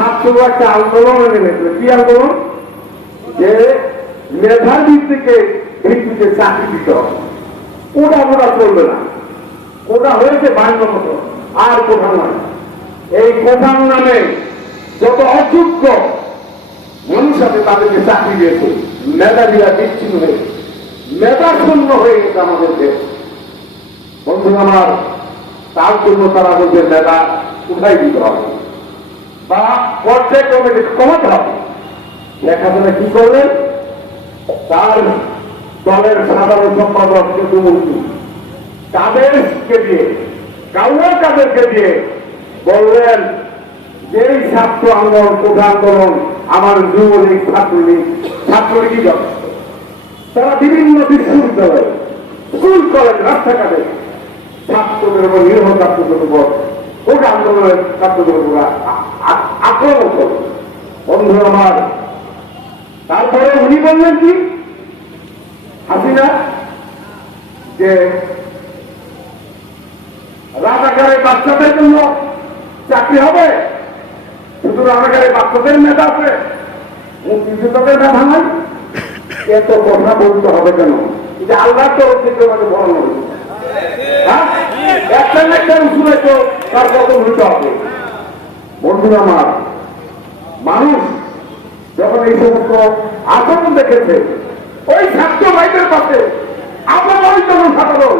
ছাত্ররা একটা আন্দোলনে নেমেছিল। কি আন্দোলন? যে মেধার ভিত্তিকে ভিত্তিতে চাকরি দিতে হবে। ওটা ওটা চলবে না। ওটা হয়েছে বাংলা মতো আর কোথাও নয়। এই কোথাও নামে যত অযোগ্য মানুষ আছে, তাদেরকে চাকরি দিয়েছে। মেধাবীরা বিচ্ছিন্ন হয়ে মেধা শূন্য হয়ে গেছে আমাদের দেশ। বন্ধু আমার, তার জন্য তারা বলছে, মেধা উঠাই দিতে হবে? বা পর্যায় কমিটি কমাতে হবে। লেখাপড়া কি করলেন? তার দলের সাধারণ সম্পাদক কেতুমন্ত্রী তাদেরকে দিয়ে কাউয়া তাদেরকে দিয়ে বললেন, যেই ছাত্র আন্দোলন কোঠা আন্দোলন, আমার যুবলীগ ছাত্রলীগ, ছাত্রলীগই যথেষ্ট তারা বিভিন্ন বিশ্ববিদ্যালয়ে, স্কুল, কলেজ, রাস্তাঘাটে ছাত্রদের উপর নির্ভর ছাত্রদের উপর কোটা আন্দোলনের আ- আক্রমণ করে বন্ধু আমার। তারপরে উনি বললেন কি? হাসিনা, যে রাজাকারের বাচ্চাদের জন্য চাকরি হবে, শুধু রাজাকারের বাচ্চাদের মেধা আছে, মুক্তিযোদ্ধাদের মেধা নাই, এত কথা বলতে হবে কেন? যে আল্লাহ তো বলানো হয়েছে হ্যাঁ? একটা না একটা উসুলে তার কত হইতে হবে? বন্ধুরা আমার, মানুষ যখন এই সমস্ত আচরণ দেখেছে, ওই ছাত্র ভাইদের পাশে আবার যখন সাধারণ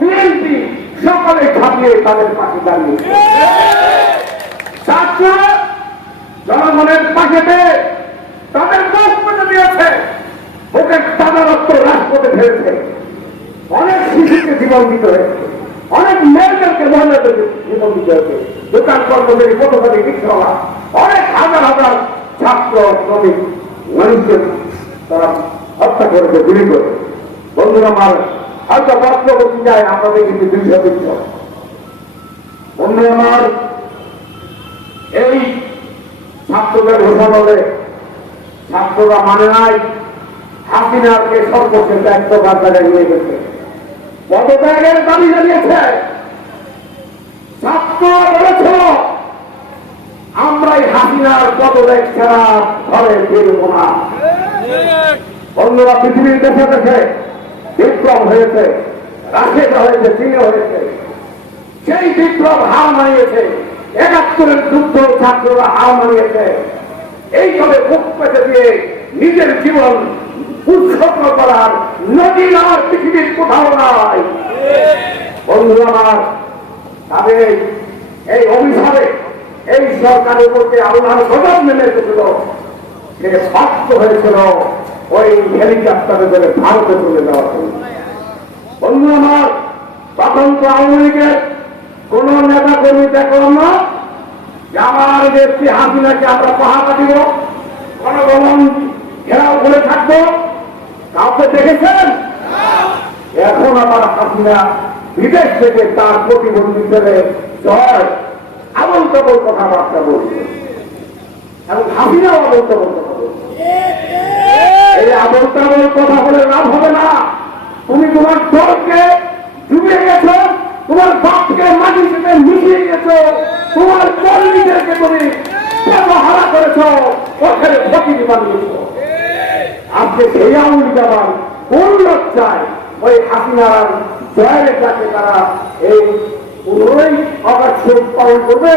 বিএনপি সকলে ছাপিয়ে তাদের পাশে দাঁড়িয়ে। ছাত্র জনগণের পাশে পেয়ে তাদের মুখ পেতে দিয়েছে। ওকে তাদের রক্ত রাজপথে ফেলেছে। অনেক শিশুকে জীবন দিতে হয়েছে। মহিলাদেরকে জীবন দিতে হয়েছে দোকান কর্মচারী পথকারী রিক্সাওয়ালা অনেক হাজার হাজার ছাত্র শ্রমিক মানুষকে তারা হত্যা করেছে গুলি করে ছাত্ররা মানে নাই, হাসিনাকে বার্তায় নিয়ে গেছে পদত্যাগের দাবি জানিয়েছে ছাত্র বলেছ আমরাই হাসিনার পদত্যাগ ছাড়া ঘরে বেরোব না। অন্যরা পৃথিবীর দেশে দেশে বিপ্লব হয়েছে রাশিয়া হয়েছে চীনে হয়েছে। সেই বিপ্লব হার মানিয়েছে, একাত্তরের যুদ্ধ ছাত্ররা হার মানিয়েছে। এইভাবে মুখ পেতে দিয়ে নিজের জীবন উৎসর্গ করার নদী আমার পৃথিবীর কোথাও নাই। বন্ধু আমার তাদের এই অভিশাপে সরকারের উপরে আল্লাহর গজব নেমে এসেছিল। সে বাধ্য হয়েছিল, ওই হেলিকপ্টারে করে ভারতে চলে যাওয়ার জন্য বন্ধু আমার, তখন তো আওয়ামী লীগের কোন নেতা কর্মী দেখলাম না আমার ব্যক্তি হাসিনাকে আমরা পাহাড়া দিব গণগমন ঘেরাও করে থাকব। কাউকে দেখেছেন? এখন আবার হাসিনা বিদেশ থেকে তার প্রতিবন্ধী ছেলে জয় আবল তবল কথাবার্তা বলছে। এবং হাসিনাও আবল কথা এই আবল কথা বলে লাভ হবে না। তুমি তোমার দলকে ডুবে গেছো, তোমার বাপকে মাটির সাথে মিশিয়ে গেছো, তোমার কর্মীদেরকে তুমি ব্যবহার করেছ, ওখানে ফকির বানিয়েছো আজকে সেই আউল যাবার কোন লজ্জায় ওই হাসিনার জয়ের কাছে তারা এই পুরোই অগাধ পালন করবে?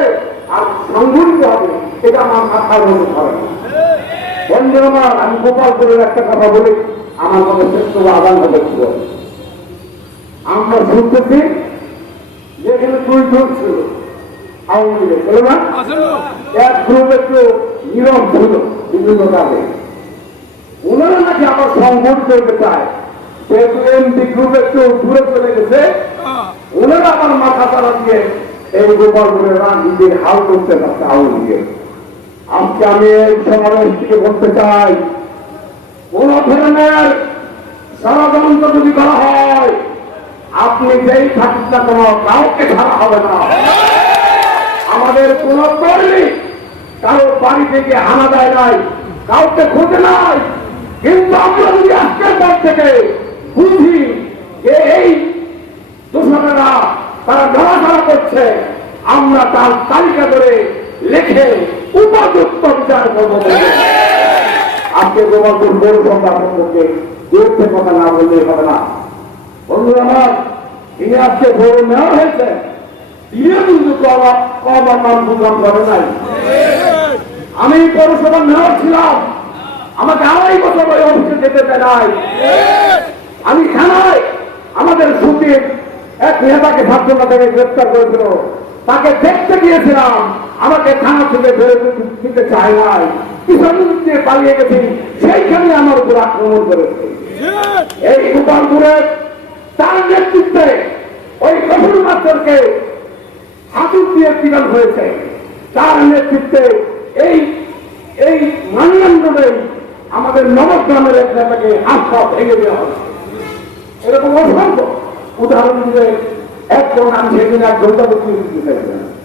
আর সংগঠিত হবে এটা আমার মাথার মধ্যে ধরে। না বন্ধু আমার আমি গোপালপুরের একটা কথা বলি আমার মনে শ্রেষ্ঠ আদান হবে আমরা শুনতেছি যেখানে দুই গ্রুপ ছিল আওয়ামী লীগের ছিল না? এক গ্রুপ একটু নীরব ছিল বিভিন্ন কাজে। ওনারা নাকি আবার সংগঠিত হতে চায়। যেহেতু এমপি গ্রুপ একটু দূরে চলে গেছে ওনারা আমার মাথা তারা দিয়ে এই গোপালপুরের রাজনীতির হাল করতে পারছে আওয়ামী লীগের। আজকে আমি এই সমাবেশ থেকে বলতে চাই, কোন ধরনের ষড়যন্ত্র যদি করা হয়, আপনি যেই থাকিস না কোনো কাউকে ছাড়া হবে না। আমাদের কোন কর্মী কারও বাড়ি থেকে হানা দেয় নাই, কাউকে খোঁজে নাই। কিন্তু আমরা যদি আজকের পর থেকে বুঝি যে এই তালিকা করে লিখে উপযুক্ত বিচার করব আজকে গোপালপুর পৌরসভা সম্পর্কে বিরুদ্ধে কথা না বললে হবে না। বন্ধু, আমার তিনি আজকে বড় নেওয়া হয়েছে। তিনি কিন্তু কম নাম প্রোগ্রাম করে নাই। আমি পৌরসভার মেয়র ছিলাম। আমাকে আড়াই বছর ওই অফিসে যেতে দেয় নাই। আমি থানায় আমাদের সুতির এক নেতাকে ছাত্রটা থেকে গ্রেপ্তার করেছিল। তাকে দেখতে গিয়েছিলাম। আমাকে থানা থেকে বের দিতে চায় নাই। দিয়ে পালিয়ে গেছি। সেইখানে আমার উপর আক্রমণ করেছে। এই গোপালপুরে তার নেতৃত্বে ওই কঠোর মাস্টারকে হাতুর দিয়ে পিটান হয়েছে। তার নেতৃত্বে এই এই মানিয়ান্ডে আমাদের নবগ্রামের এক নেতাকে হাত ভেঙে দেওয়া হয়েছে। এরকম অসংখ্য উদাহরণ দিলে এক কোন আমি সেদিন বসে দিতে চাইছিলাম